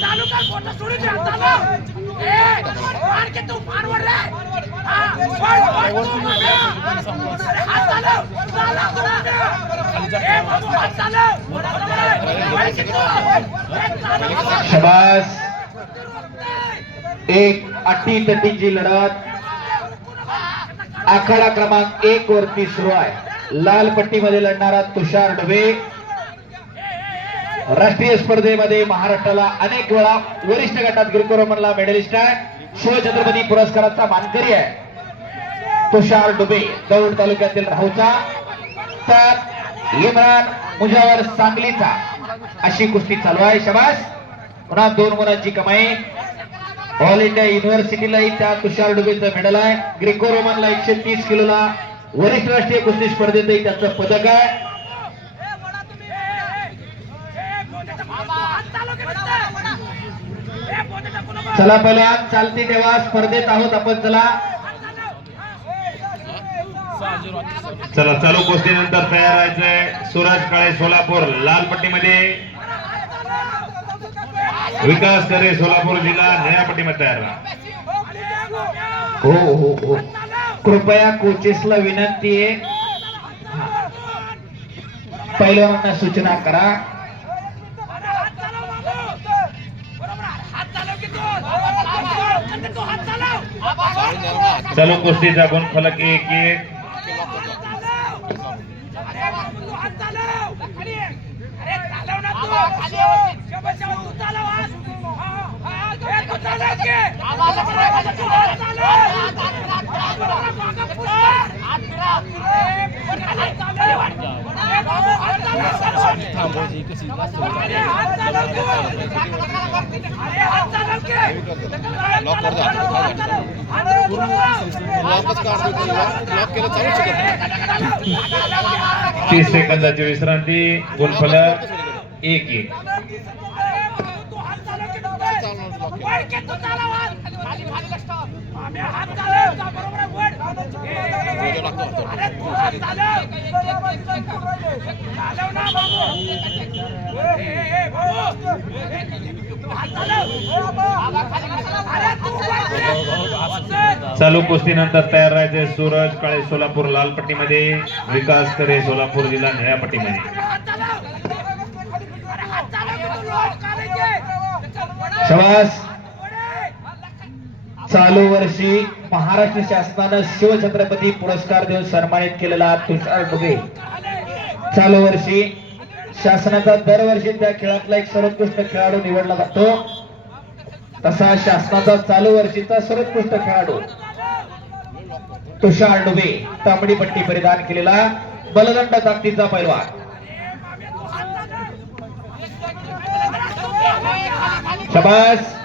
चालू कर सोडून द्या चालू ए तू रे हा, तू तुला. ए, बाबू, तू. एक अटी तटीची लढत आखाडा क्रमांक एक वरती सुरू आहे लाल पट्टीमध्ये लढणारा तुषार डबे राष्ट्रीय स्पर्धेमध्ये महाराष्ट्राला अनेक वेळा वरिष्ठ गटात गिरकोरोमनला मेडलिस्ट आहे. शिवछत्रपती पुरस्काराचा मानकरी आहे. तुषार डुबे दौंड तालुक्यातील राहूचा. तर इम्रान मुजावर सांगलीचा. अशी कुस्ती चालू आहे शबास. पुन्हा दोन गुणांची कमाई. ऑल इंडिया युनिव्हर्सिटीलाही त्या तुषार डुबेचं मेडल आहे. ग्रेको रोमनला एकशे तीस किलोला वरिष्ठ राष्ट्रीय कुस्ती स्पर्धेतही त्याचं पदक आहे ए, वळा तुम्ही. ए, ए, ए, बोटाचं बाबा, हात चालू पहिला चालती तेव्हा स्पर्धेत आहोत आपण चला. चला चालू कुस्तीनंतर तयार व्हायचंय. सूरज काळे सोलापूर लाल पट्टीमध्ये विकास करे सोलापूर जिल्हा निळ्या पट्टीमध्ये तयार राहा हो हो हो. कृपया कोचेसला विनंती आहे. पहिलवानांना सूचना करा अरे, हात चालव, बाबू. बरोबर आहे. हात चालव की तू. हात तू हात चालव. चालू कुस्तीचा गुणफलक एक एक अरे बाबू, लॉक कर चालव. खाली ये. अरे, चालव हात तीस सेकंदाची विश्रांती गुणफलक एक एक हात चालू कुस्तीनंतर तयार राहायचे सूरज काळे सोलापूर लालपट्टीमध्ये. विकास करे सोलापूर जिल्हा निळ्या पट्टीमध्ये चालू वर्षी महाराष्ट्र शासनानं शिवछत्रपती पुरस्कार देऊन सन्मानित केलेला तुषार डुबे चालू वर्षी शासनाचा दरवर्षी त्या खेळातला एक सर्वोत्कृष्ट खेळाडू निवडला जातो. तसा शासनाचा चालू वर्षीचा सर्वोत्कृष्ट खेळाडू तुषार डुबे तांबडी पट्टी परिधान केलेला बलदंड ताकदीचा पैलवान. शबास.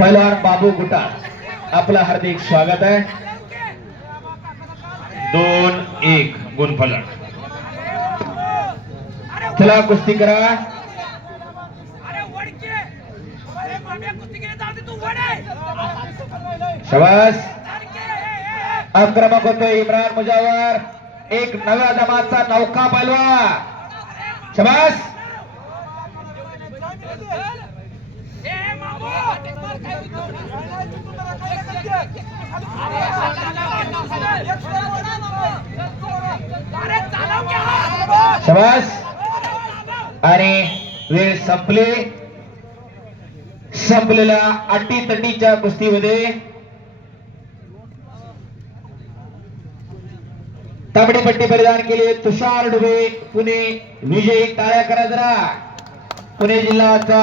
पैलवान बाबू गुटा आपलं हार्दिक स्वागत आहे दोन एक गुणफलक चला कुस्ती करा। शबास। आक्रमक होतो इम्रान मुजावर। एक नव्या दमाचा नौका पैलवा शबास ए मामू अरे चालव की हात. शबास. आणि वेळ संपले. संपलेल्या अटी तटीच्या कुस्तीमध्ये. तांबडी पट्टी परिधान केले तुषार डुबे पुणे विजयी टाळ्या करा जरा. पुणे जिल्ह्याचा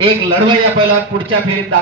एक लढवय्या पहिला पुढच्या फेरीत